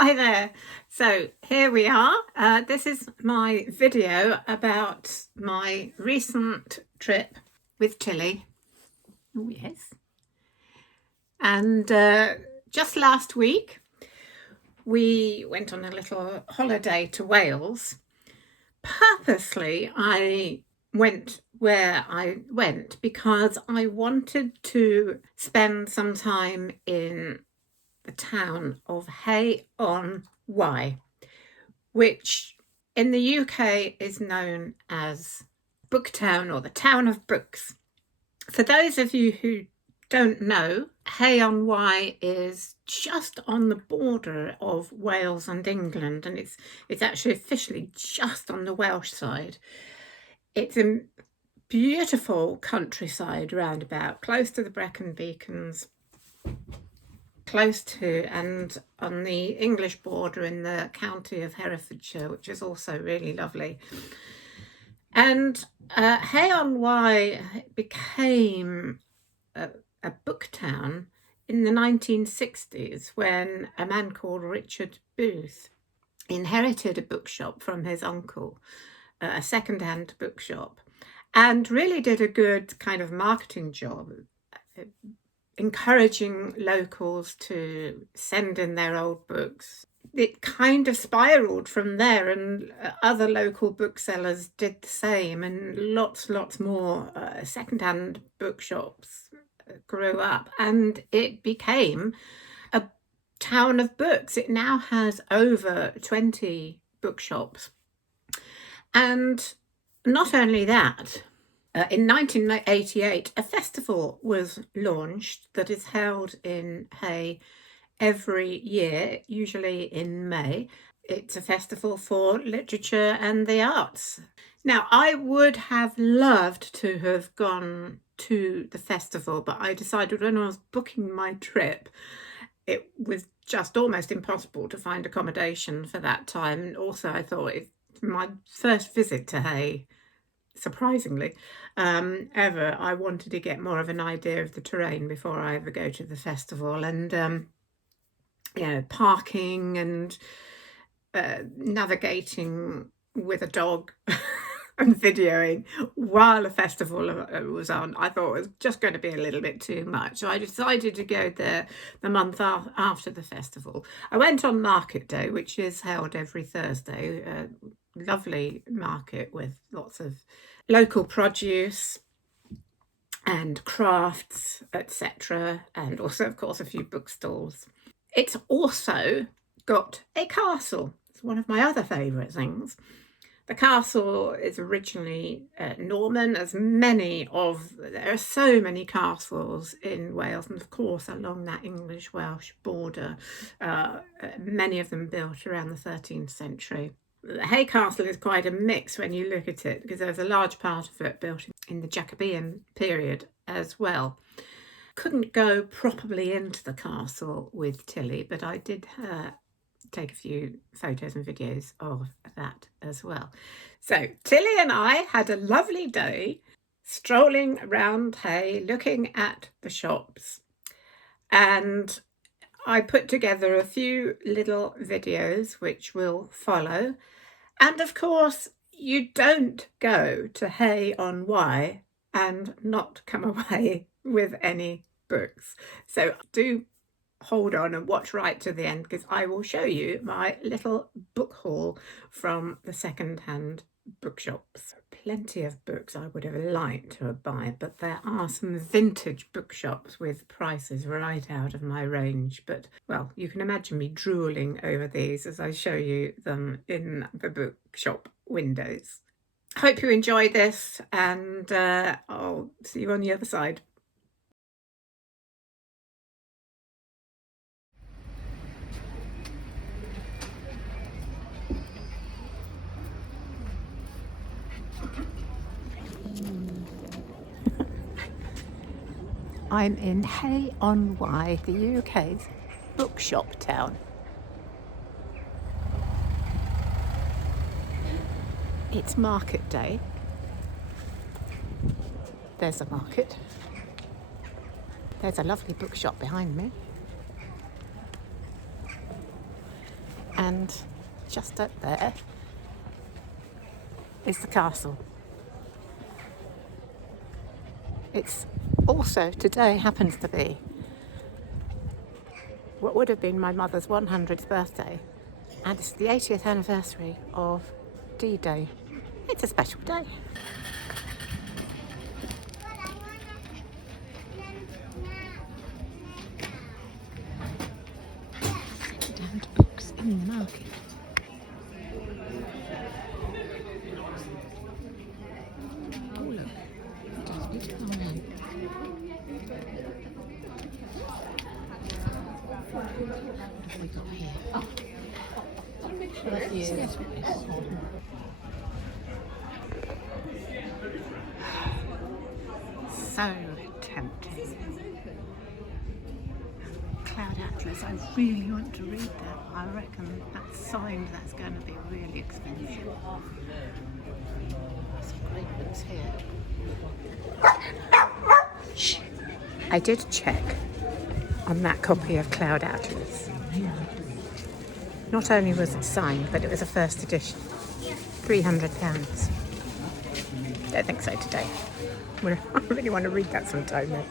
Hi there. So here we are. This is my video about my recent trip with Tilly. Oh, yes. And just last week, we went on a little holiday to Wales. Purposely, I went where I went because I wanted to spend some time in the town of Hay-on-Wye, which in the UK is known as Booktown or the Town of Books. For those of you who don't know, Hay-on-Wye is just on the border of Wales and England, and it's actually officially just on the Welsh side. It's a beautiful countryside roundabout, close to the Brecon Beacons, close to and on the English border in the county of Herefordshire, which is also really lovely. And Hay-on-Wye became a book town in the 1960s when a man called Richard Booth inherited a bookshop from his uncle, a second-hand bookshop, and really did a good kind of marketing job, encouraging locals to send in their old books. It kind of spiraled from there, and other local booksellers did the same, and lots more second-hand bookshops grew up, and it became a town of books. It now has over 20 bookshops. And not only that, in 1988, a festival was launched that is held in Hay every year, usually in May. It's a festival for literature and the arts. Now, I would have loved to have gone to the festival, but I decided when I was booking my trip, it was just almost impossible to find accommodation for that time. And also, I thought it's my first visit to Hay, surprisingly, ever. I wanted to get more of an idea of the terrain before I ever go to the festival, and parking and navigating with a dog and videoing while the festival was on, I thought it was just going to be a little bit too much. So I decided to go there the month after the festival. I went on market day, which is held every Thursday. A lovely market with lots of local produce and crafts, etc., and also, of course, a few bookstalls. It's also got a castle. It's one of my other favourite things. The castle is originally Norman, as there are so many castles in Wales, and of course along that English-Welsh border, many of them built around the 13th century. The Hay Castle is quite a mix when you look at it, because there's a large part of it built in the Jacobean period as well. Couldn't go properly into the castle with Tilly, but I did take a few photos and videos of that as well. So Tilly and I had a lovely day strolling around Hay, looking at the shops, and I put together a few little videos which will follow. And of course, you don't go to Hay-on-Wye and not come away with any books. So do hold on and watch right to the end, because I will show you my little book haul from the second-hand bookshops. Plenty of books I would have liked to have bought, but there are some vintage bookshops with prices right out of my range. But, well, you can imagine me drooling over these as I show you them in the bookshop windows. Hope you enjoy this, and I'll see you on the other side. I'm in Hay-on-Wye, the UK's bookshop town. It's market day. There's a market. There's a lovely bookshop behind me. and just up there is the castle. It's also, today happens to be what would have been my mother's 100th birthday, and it's the 80th anniversary of D-Day. It's a special day. Second-hand books in the market. Oh look, it does beautiful now. What have we got here? Oh. So tempting. Cloud Atlas, I really want to read that. I reckon that's signed, that's going to be really expensive. Some great books here. Shh. I did check on that copy of Cloud Atlas. Not only was it signed, but it was a first edition. £300. Don't think so today. I really want to read that sometime though.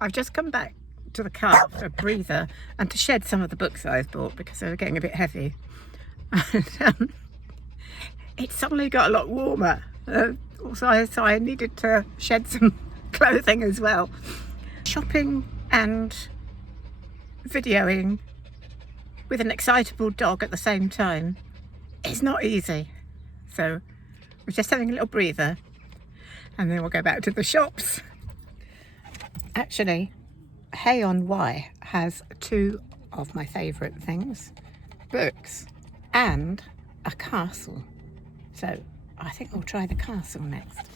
I've just come back to the car for a breather and to shed some of the books that I've bought because they were getting a bit heavy. And it suddenly got a lot warmer. So I needed to shed some clothing as well. Shopping and videoing with an excitable dog at the same time is not easy. So we're just having a little breather and then we'll go back to the shops. Actually, Hay-on-Wye has two of my favourite things, books and a castle. So I think we'll try the castle next.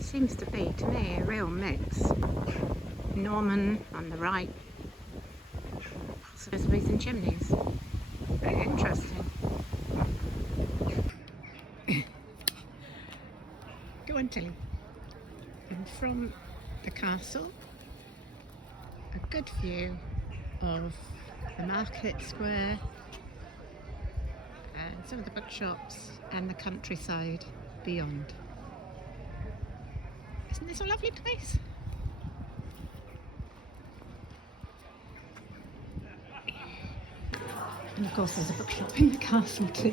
Seems to be, to me, a real mix. Norman on the right, Elizabethan chimneys. Very interesting. Go on, Tilly. And from the castle, a good view of the market square and some of the bookshops and the countryside beyond. Isn't this a lovely place? And of course there's a bookshop in the castle too.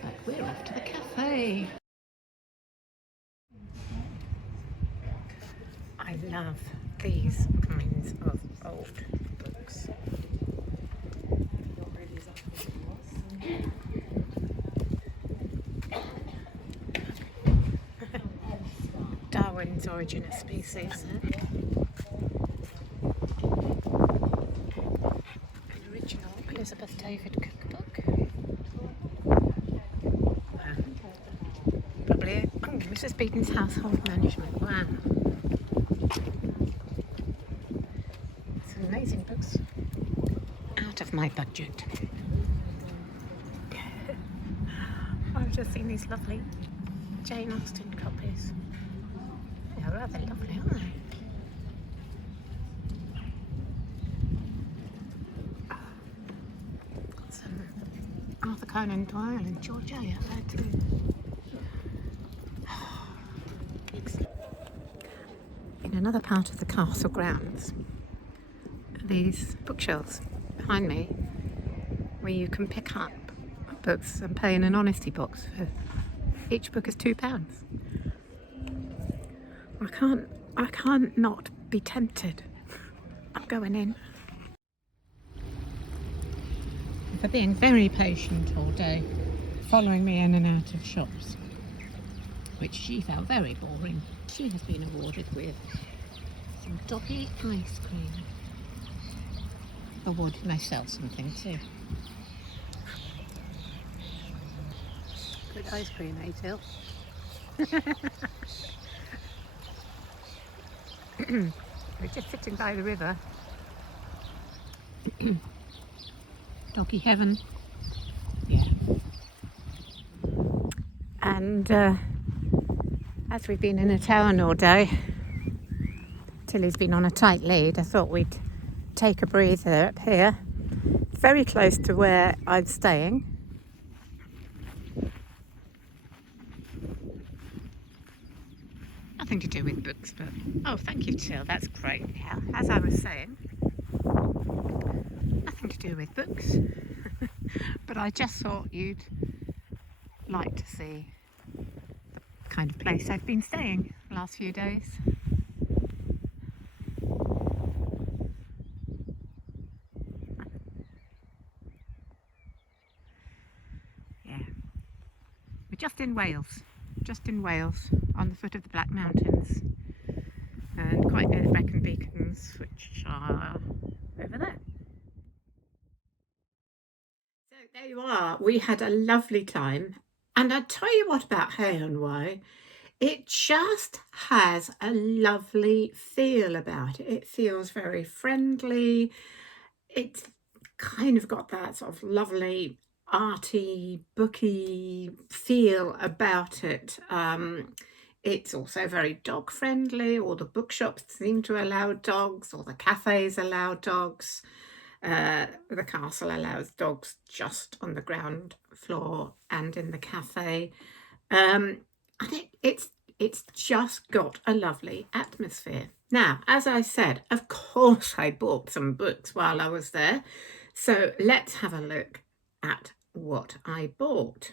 But we're off to the cafe. I love these kinds of old books. Darwin's Origin of Species. An original Elizabeth David cookbook. Probably Mrs. Beeton's Household Management. Wow. Some amazing books. Out of my budget. I've just seen these lovely Jane Austen copies. They're rather lovely, aren't they? Got some Arthur Conan Doyle and George Eliot there too. Excellent. In another part of the castle grounds, these bookshelves behind me, where you can pick up books and pay in an honesty box. Each book is £2. I can't not be tempted. I'm going in. For being very patient all day, following me in and out of shops, which she found very boring. She has been awarded with some doggy ice cream. Awarded myself something too. Good ice cream, eh, Till? We're just sitting by the river. Doggy heaven. Yeah. And as we've been in a town all day, Tilly's been on a tight lead, I thought we'd take a breather up here. Very close to where I'm staying. Nothing to do with books, but oh, thank you, Till. That's great. Yeah, as I was saying, nothing to do with books, but I just thought you'd like to see the kind of place I've been staying the last few days. Yeah, we're just in Wales, on the foot of the Black Mountains, and quite near the Brecon Beacons, which are over there. So there you are. We had a lovely time, and I tell you what about Hay-on-Wye, it just has a lovely feel about it. It feels very friendly. It's kind of got that sort of lovely arty, booky feel about it. It's also very dog friendly. All the bookshops seem to allow dogs, or the cafes allow dogs. The castle allows dogs just on the ground floor and in the cafe. And it's just got a lovely atmosphere. Now, as I said, of course I bought some books while I was there. So let's have a look at what I bought.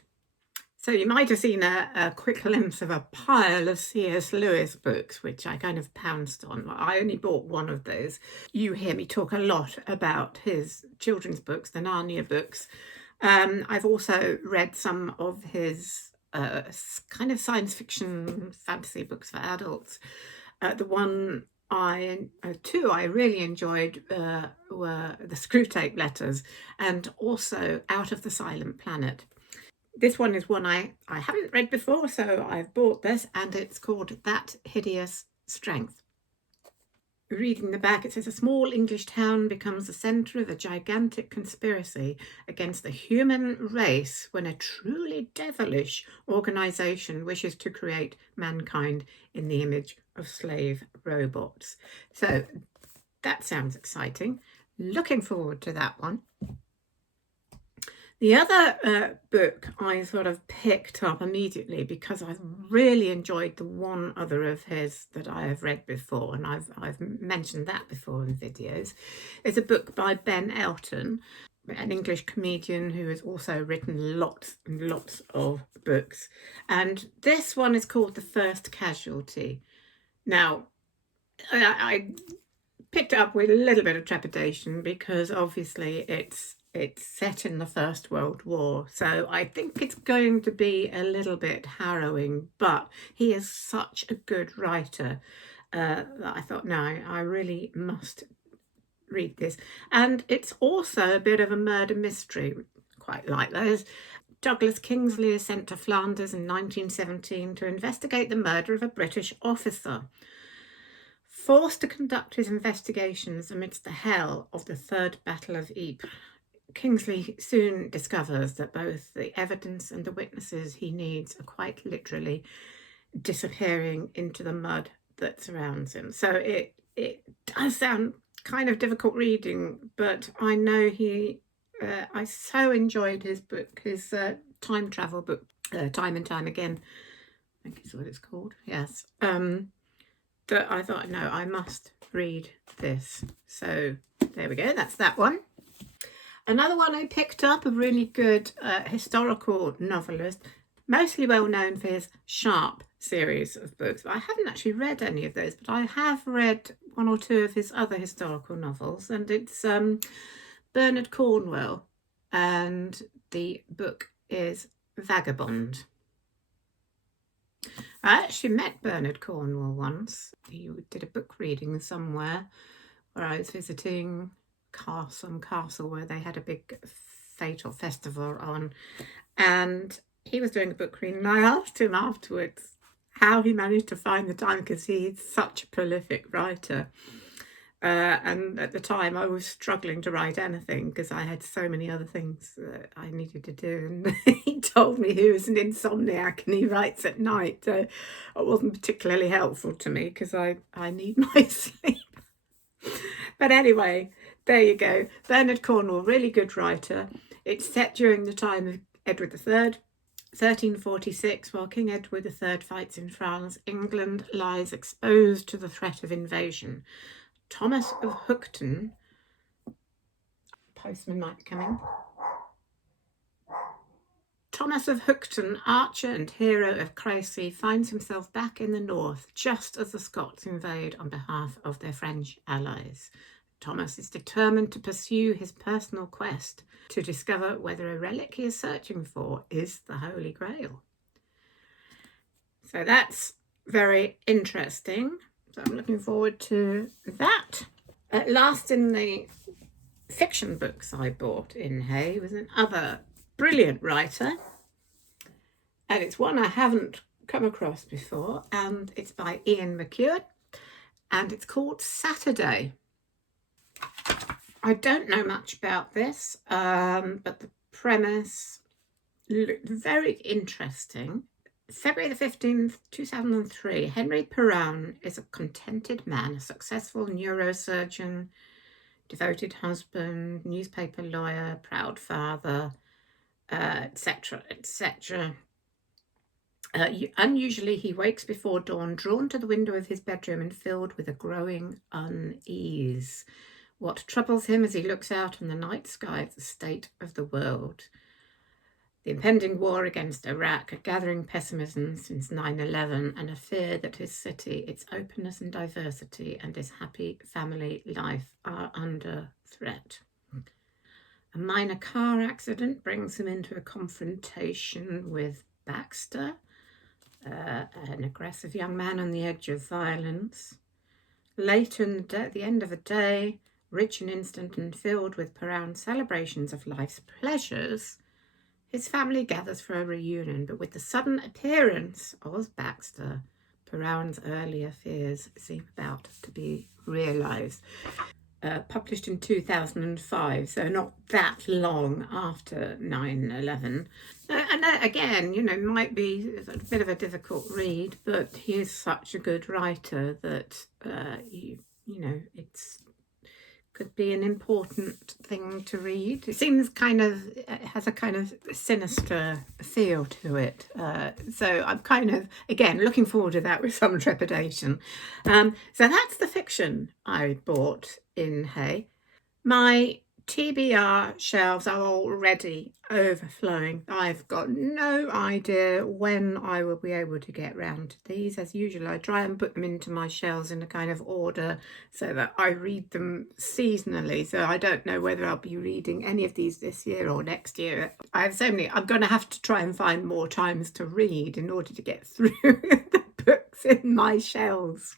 So you might have seen a quick glimpse of a pile of C.S. Lewis books, which I kind of pounced on. I only bought one of those. You hear me talk a lot about his children's books, the Narnia books. I've also read some of his kind of science fiction fantasy books for adults. Two I really enjoyed were the Screwtape Letters and also Out of the Silent Planet. This one is one I haven't read before, so I've bought this, and it's called That Hideous Strength. Reading the back, it says a small English town becomes the centre of a gigantic conspiracy against the human race when a truly devilish organisation wishes to create mankind in the image of slave robots. So that sounds exciting. Looking forward to that one. The other book I sort of picked up immediately because I've really enjoyed the one other of his that I have read before, and I've mentioned that before in videos. It's a book by Ben Elton, an English comedian who has also written lots and lots of books. And this one is called The First Casualty. Now, I picked it up with a little bit of trepidation because obviously it's set in the First World War, so I think it's going to be a little bit harrowing, but he is such a good writer that I thought, no, I really must read this. And it's also a bit of a murder mystery, quite like those. Douglas Kingsley is sent to Flanders in 1917 to investigate the murder of a British officer. Forced to conduct his investigations amidst the hell of the Third Battle of Ypres, Kingsley soon discovers that both the evidence and the witnesses he needs are quite literally disappearing into the mud that surrounds him. So it does sound kind of difficult reading, but I know I so enjoyed his book, his time travel book, Time and Time Again, I think is what it's called, yes. That I thought, no, I must read this. So there we go, that's that one. Another one I picked up, a really good historical novelist, mostly well known for his Sharp series of books. But I haven't actually read any of those, but I have read one or two of his other historical novels, and it's Bernard Cornwell, and the book is Vagabond. I actually met Bernard Cornwell once. He did a book reading somewhere where I was visiting some castle where they had a big fete or festival on, and he was doing a book reading, and I asked him afterwards how he managed to find the time, because he's such a prolific writer. And at the time, I was struggling to write anything because I had so many other things that I needed to do. And he told me he was an insomniac and he writes at night. So it wasn't particularly helpful to me because I need my sleep. But anyway, there you go. Bernard Cornwell, really good writer. It's set during the time of Edward III. 1346, while King Edward III fights in France, England lies exposed to the threat of invasion. Thomas of Hookton, postman might be coming. Thomas of Hookton, archer and hero of Crecy, finds himself back in the north just as the Scots invade on behalf of their French allies. Thomas is determined to pursue his personal quest to discover whether a relic he is searching for is the Holy Grail. So that's very interesting. So I'm looking forward to that. At last, in the fiction books I bought in Hay was another brilliant writer. And it's one I haven't come across before. And it's by Ian McEwan. And it's called Saturday. I don't know much about this, but the premise looked very interesting. February the 15th, 2003, Henry Perrown is a contented man, a successful neurosurgeon, devoted husband, newspaper lawyer, proud father, etc., etc. Unusually, he wakes before dawn, drawn to the window of his bedroom and filled with a growing unease. What troubles him as he looks out on the night sky is the state of the world. The impending war against Iraq, a gathering pessimism since 9/11, and a fear that his city, its openness and diversity, and his happy family life are under threat. A minor car accident brings him into a confrontation with Baxter, an aggressive young man on the edge of violence. Later in the end of a day, rich and instant and filled with profound celebrations of life's pleasures, his family gathers for a reunion, but with the sudden appearance of Baxter, Perrown's earlier fears seem about to be realised. Published in 2005, so not that long after 9/11. And that, again, might be a bit of a difficult read, but he is such a good writer that, it's could be an important thing to read. It seems it has a kind of sinister feel to it. So I'm kind of, again, looking forward to that with some trepidation. So that's the fiction I bought in Hay. My TBR shelves are already overflowing. I've got no idea when I will be able to get round to these. As usual, I try and put them into my shelves in a kind of order so that I read them seasonally. So I don't know whether I'll be reading any of these this year or next year. I have so many. I'm going to have to try and find more times to read in order to get through the books in my shelves.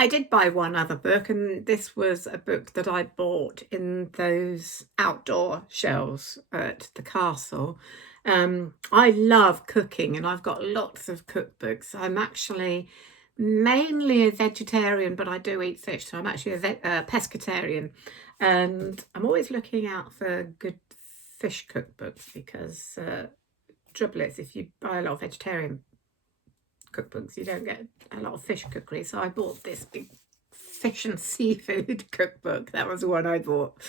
I did buy one other book, and this was a book that I bought in those outdoor shelves at the castle. I love cooking, and I've got lots of cookbooks. I'm actually mainly a vegetarian, but I do eat fish, so I'm actually a pescatarian. And I'm always looking out for good fish cookbooks because trouble is, if you buy a lot of vegetarian cookbooks, you don't get a lot of fish cookery. So I bought this big fish and seafood cookbook. That was the one I bought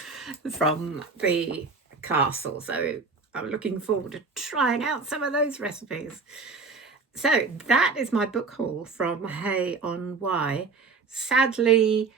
from the castle. So I'm looking forward to trying out some of those recipes. So that is my book haul from Hay-on-Wye. Sadly,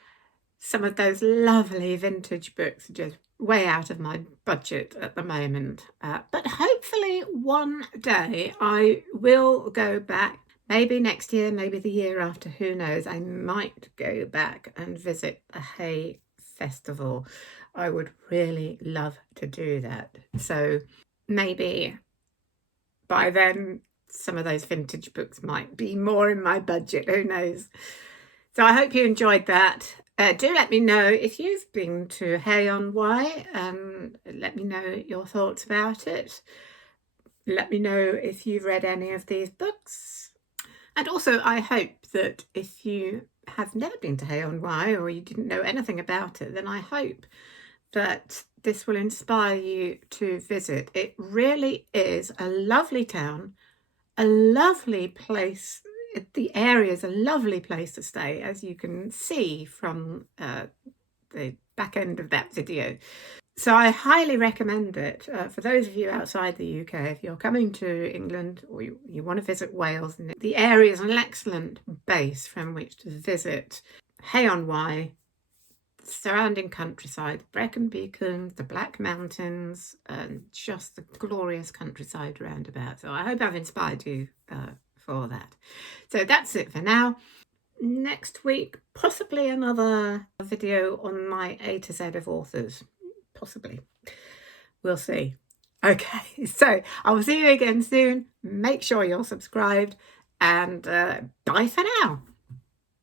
some of those lovely vintage books are just way out of my budget at the moment. But hopefully one day I will go back. Maybe next year, maybe the year after, who knows. I might go back and visit the Hay Festival. I would really love to do that. So maybe by then, some of those vintage books might be more in my budget, who knows. So I hope you enjoyed that. Do let me know if you've been to Hay-on-Wye and let me know your thoughts about it. Let me know if you've read any of these books. And also, I hope that if you have never been to Hay-on-Wye or you didn't know anything about it, then I hope that this will inspire you to visit. It really is a lovely town, a lovely place. The area is a lovely place to stay, as you can see from the back end of that video. So I highly recommend it for those of you outside the UK. If you're coming to England or you want to visit Wales, and the area is an excellent base from which to visit Hay-on-Wye, surrounding countryside, Brecon Beacons, the Black Mountains, and just the glorious countryside roundabout. So I hope I've inspired you for that. So that's it for now. Next week, possibly another video on my A to Z of authors. Possibly. We'll see. Okay, so I will see you again soon. Make sure you're subscribed, and bye for now.